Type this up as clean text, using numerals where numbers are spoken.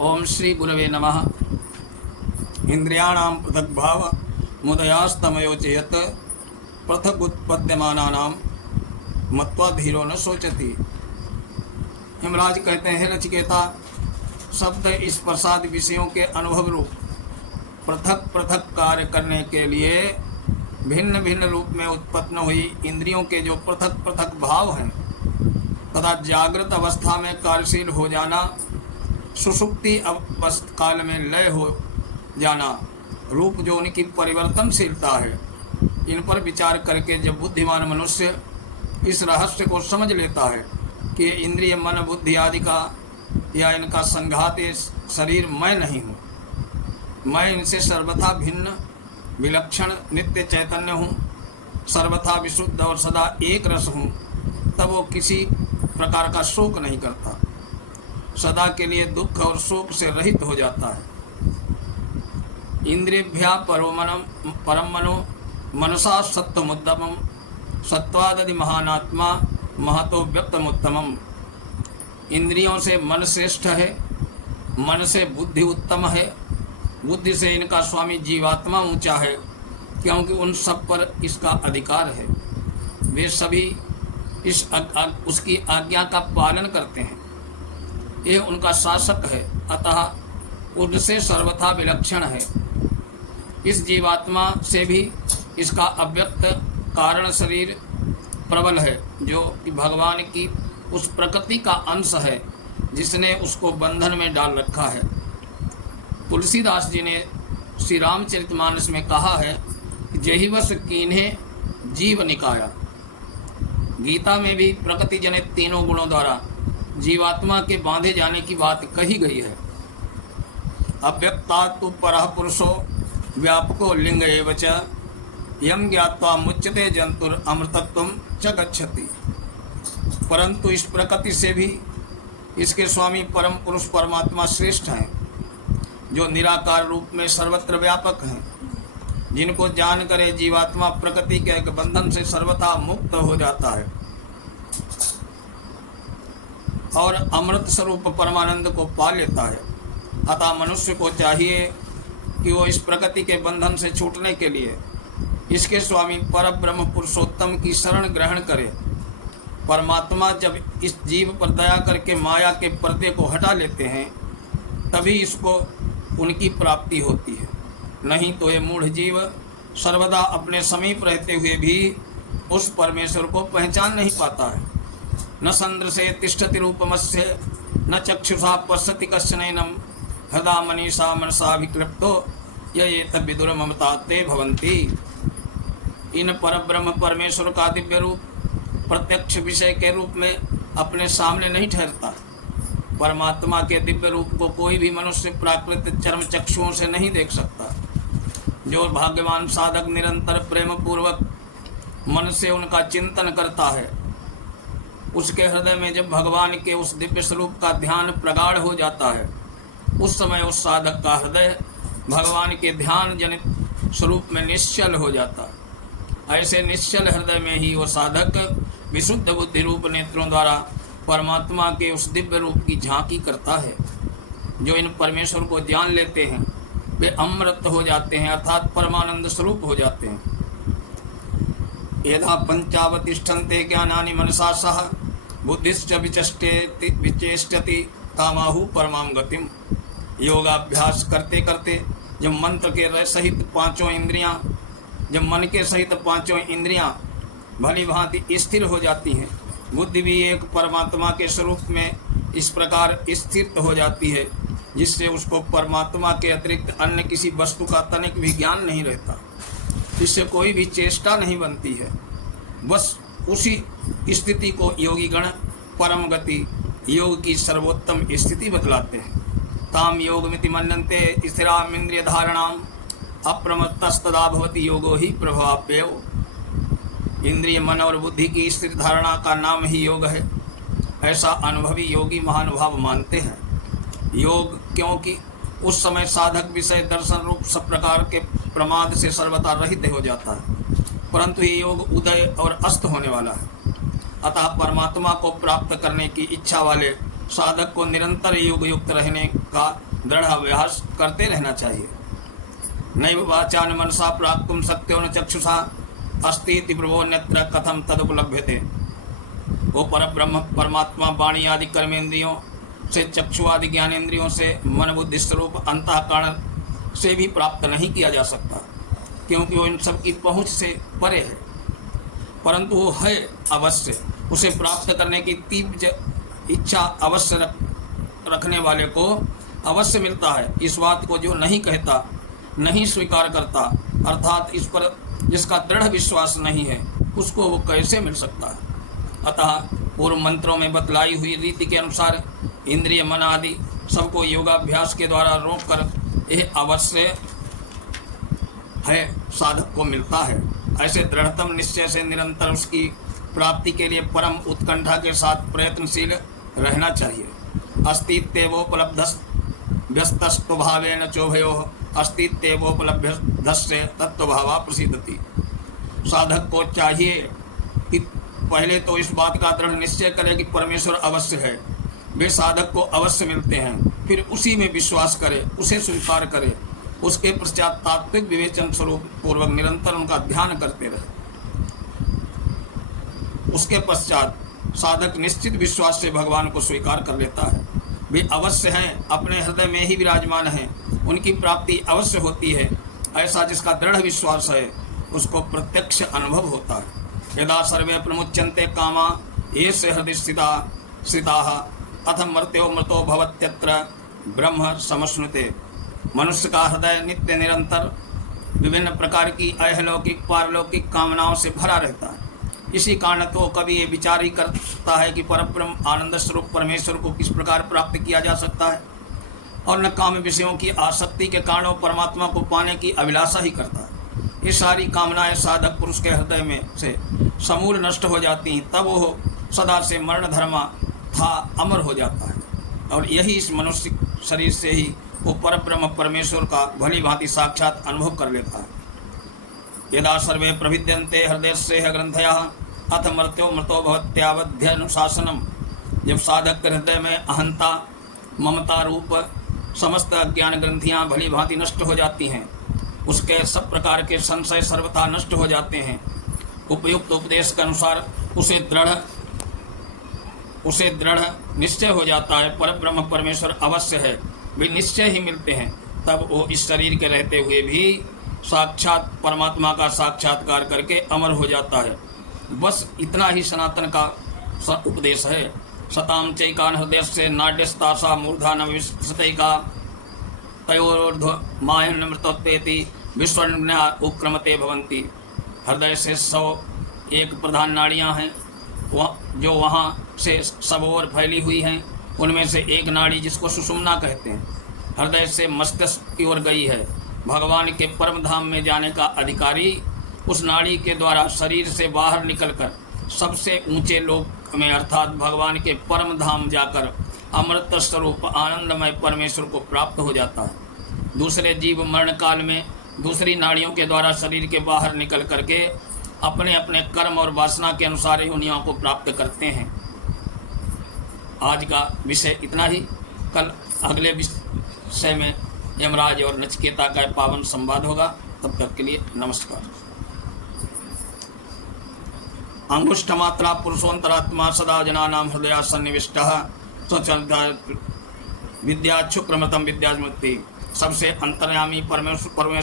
ओम श्री गुरवे नमः। इंद्रियाणां पृथग्भाव मुदयास्तमयोचयत पृथगुत्पद्यमानानां मत्वा धीरो न सोचति। हिमराज कहते हैं, नचिकेता, शब्द इस प्रसाद विषयों के अनुभव रूप पृथक पृथक कार्य करने के लिए भिन्न भिन्न रूप में उत्पन्न हुई इंद्रियों के जो पृथक पृथक भाव हैं तथा जागृत अवस्था में कार्यशील हो जाना, सुषुप्ति अवस्था काल में लय हो जाना रूप जो उनकी परिवर्तनशीलता है, इन पर विचार करके जब बुद्धिमान मनुष्य इस रहस्य को समझ लेता है कि इंद्रिय मन बुद्धि आदि का या इनका संघात शरीर मैं नहीं हूँ, मैं इनसे सर्वथा भिन्न विलक्षण नित्य चैतन्य हूँ, सर्वथा विशुद्ध और सदा एक रस हूँ, तब वो किसी प्रकार का शोक नहीं करता, सदा के लिए दुख और शोक से रहित हो जाता है। इंद्रियभ्या परम मनो मनसा सत्वमुत्तमं सत्वादि महानात्मा महतो व्यक्तमुत्तमम्। इंद्रियों से मन श्रेष्ठ है, मन से बुद्धि उत्तम है, बुद्धि से इनका स्वामी जीवात्मा ऊंचा है, क्योंकि उन सब पर इसका अधिकार है। वे सभी उसकी आज्ञा का पालन करते हैं, ये उनका शासक है, अतः उनसे सर्वथा विलक्षण है। इस जीवात्मा से भी इसका अव्यक्त कारण शरीर प्रबल है, जो कि भगवान की उस प्रकृति का अंश है जिसने उसको बंधन में डाल रखा है। तुलसीदास जी ने श्री रामचरितमानस में कहा है कि जही वश कीन्हे जीव निकाया। गीता में भी प्रकृति जनित तीनों गुणों द्वारा जीवात्मा के बांधे जाने की बात कही गई है। अव्यक्ता तु परः पुरुषो व्यापको लिंग एव च यम ज्ञात्वा मुच्यते जंतुर अमृतत्वं च गच्छति। परंतु इस प्रकृति से भी इसके स्वामी परम पुरुष परमात्मा श्रेष्ठ हैं, जो निराकार रूप में सर्वत्र व्यापक हैं, जिनको जान करे जीवात्मा प्रकृति के एक बंधन से सर्वथा मुक्त हो जाता है और अमृत स्वरूप परमानंद को पा लेता है। अतः मनुष्य को चाहिए कि वो इस प्रकृति के बंधन से छूटने के लिए इसके स्वामी पर ब्रह्म पुरुषोत्तम की शरण ग्रहण करे। परमात्मा जब इस जीव पर दया करके माया के पर्दे को हटा लेते हैं, तभी इसको उनकी प्राप्ति होती है। नहीं तो ये मूढ़ जीव सर्वदा अपने समीप रहते हुए भी उस परमेश्वर को पहचान नहीं पाता है। न संद्र से तिष्ठति रूपमस्य न चक्षुषा पश्यति कश्चनैनम हृदा मनीषा मनसा विक्लप्तो ये तब विदुर ममता ते भवन्ति। इन परब्रह्म परमेश्वर का दिव्य रूप प्रत्यक्ष विषय के रूप में अपने सामने नहीं ठहरता। परमात्मा के दिव्य रूप को कोई भी मनुष्य प्राकृत चर्म चक्षुओं से नहीं देख सकता। जो भाग्यवान साधक निरंतर प्रेम पूर्वक मन से उनका चिंतन करता है, उसके हृदय में जब भगवान के उस दिव्य स्वरूप का ध्यान प्रगाढ़ हो जाता है, उस समय उस साधक का हृदय भगवान के ध्यान जनित स्वरूप में निश्चल हो जाता है। ऐसे निश्चल हृदय में ही वो साधक विशुद्ध बुद्धि रूप नेत्रों द्वारा परमात्मा के उस दिव्य रूप की झांकी करता है। जो इन परमेश्वर को जान लेते हैं वे अमृत हो जाते हैं, अर्थात परमानंद स्वरूप हो जाते हैं। यदा पंचावतिष्ठन्ते ज्ञानानि मनसा सह बुद्धिश्च विचेष्टति कामाहु परमां गतिम। योगाभ्यास करते करते जब मंत्र के सहित पांचों इंद्रियां, जब मन के सहित पांचों इंद्रियां भली भांति स्थिर हो जाती हैं, बुद्धि भी एक परमात्मा के स्वरूप में इस प्रकार स्थिर हो जाती है जिससे उसको परमात्मा के अतिरिक्त अन्य किसी वस्तु का तनिक भी ज्ञान नहीं रहता, इससे कोई भी चेष्टा नहीं बनती है। बस उसी स्थिति को योगी गण परम गति योग की सर्वोत्तम स्थिति बतलाते हैं। ताम योगमिति मन्यन्ते स्थिराम इंद्रिय धारणाम अप्रमत्तस्तदा भवति योगो ही प्रभाव्यो। इंद्रिय मन और बुद्धि की स्थिर धारणा का नाम ही योग है, ऐसा अनुभवी योगी महानुभाव मानते हैं। योग क्योंकि उस समय साधक विषय दर्शन रूप सब प्रकार के प्रमाद से सर्वथा रहित हो जाता है, परंतु ये योग उदय और अस्त होने वाला है। अतः परमात्मा को प्राप्त करने की इच्छा वाले साधक को निरंतर योग युक्त रहने का दृढ़ अभ्यास करते रहना चाहिए। नैव वाचा न मनसा प्राप्तुम सत्यो न चक्षुषा अस्ति इति प्रभो अन्यत्र कथम तदुपलभ्यते। वो परब्रह्म परमात्मा वाणी आदि कर्मेंद्रियों से, चक्षु आदि ज्ञानेंद्रियों से, मन बुद्धि स्वरूप अंतःकरण से भी प्राप्त नहीं किया जा सकता, क्योंकि वो इन सब की पहुँच से परे है। परंतु वो है अवश्य, उसे प्राप्त करने की तीव्र इच्छा अवश्य रखने वाले को अवश्य मिलता है। इस बात को जो नहीं कहता, नहीं स्वीकार करता, अर्थात इस पर जिसका दृढ़ विश्वास नहीं है, उसको वो कैसे मिल सकता है। अतः पूर्व मंत्रों में बतलाई हुई रीति के अनुसार इंद्रिय मन आदि सबको योगाभ्यास के द्वारा रोक कर यह अवश्य है साधक को मिलता है। ऐसे दृढ़तम निश्चय से निरंतर उसकी प्राप्ति के लिए परम उत्कंठा के साथ प्रयत्नशील रहना चाहिए। अस्तित्वोपलब्धस्तभावेन चोभयोः अस्तित्वोपलब्धस्य तत्वभावा प्रसिद्धति। साधक को चाहिए कि पहले तो इस बात का दृढ़ निश्चय करे कि परमेश्वर अवश्य है, वे साधक को अवश्य मिलते हैं, फिर उसी में विश्वास करे, उसे स्वीकार करे, उसके पश्चात तात्विक विवेचन स्वरूप पूर्वक निरंतर उनका ध्यान करते रहे। उसके पश्चात साधक निश्चित विश्वास से भगवान को स्वीकार कर लेता है। वे अवश्य हैं, अपने हृदय में ही विराजमान हैं, उनकी प्राप्ति अवश्य होती है। ऐसा जिसका दृढ़ विश्वास है उसको प्रत्यक्ष अनुभव होता है। यदा सर्वे प्रमुच्यन्ते कामा येषु हृदि स्थिताः अथ मर्त्यो मृतो भवत्यत्र ब्रह्म समश्नुते। मनुष्य का हृदय नित्य निरंतर विभिन्न प्रकार की अहलौकिक पारलौकिक कामनाओं से भरा रहता है। इसी कारण तो कभी ये विचार ही करता है कि परब्रह्म आनंद स्वरूप परमेश्वर को किस प्रकार प्राप्त किया जा सकता है, और न काम विषयों की आसक्ति के कारण परमात्मा को पाने की अभिलाषा ही करता है। ये सारी कामनाएं साधक पुरुष के हृदय में से समूल नष्ट हो जाती हैं, तब वो सदा से मरण धर्मा था अमर हो जाता है। और यही इस मनुष्य शरीर से ही वो परब्रह्म परमेश्वर का भली भांति साक्षात अनुभव कर लेता है। यदा सर्वे प्रविद्यन्ते हृदयस्य ग्रंथयः अथ मर्त्यो मृतो भवत्यावध्यनुशासनम। जब साधक के हृदय में अहंता ममता रूप समस्त ज्ञान ग्रंथियाँ भली भांति नष्ट हो जाती हैं, उसके सब प्रकार के संशय सर्वथा नष्ट हो जाते हैं। उपयुक्त उपदेश के अनुसार उसे दृढ़ निश्चय हो जाता है परब्रह्म परमेश्वर अवश्य है, वे निश्चय ही मिलते हैं। तब वो इस शरीर के रहते हुए भी साक्षात परमात्मा का साक्षात्कार करके अमर हो जाता है। बस इतना ही सनातन का उपदेश है। सताम चैकान हृदय से नाड्यस्तासा मूर्धा न विस्तैका तयोर्ध्व मायन मृतोत्पेति विश्वन्या उक्रमते भवंती। हृदय से 101 प्रधान नाड़ियाँ हैं जो वहाँ से सब ओर फैली हुई हैं। उनमें से एक नाड़ी जिसको सुषुम्ना कहते हैं, हृदय से मस्तिष्क की ओर गई है। भगवान के परम धाम में जाने का अधिकारी उस नाड़ी के द्वारा शरीर से बाहर निकलकर सबसे ऊंचे लोक में अर्थात भगवान के परम धाम जाकर अमृत स्वरूप आनंदमय परमेश्वर को प्राप्त हो जाता है। दूसरे जीव मरण काल में दूसरी नाड़ियों के द्वारा शरीर के बाहर निकल करके अपने अपने कर्म और वासना के अनुसार योनियों को प्राप्त करते हैं। आज का विषय इतना ही। कल अगले विषय में यमराज और नचिकेता का पावन संवाद होगा। तब तक के लिए नमस्कार। अंगुष्ठमात्रा पुरुषोन्तरात्मा सदा जनानां हृदया सन्निविष्टः स्वचलिता विद्या शुक्रमतम विद्यास्मृति। सबसे अंतर्यामी परमेश्वर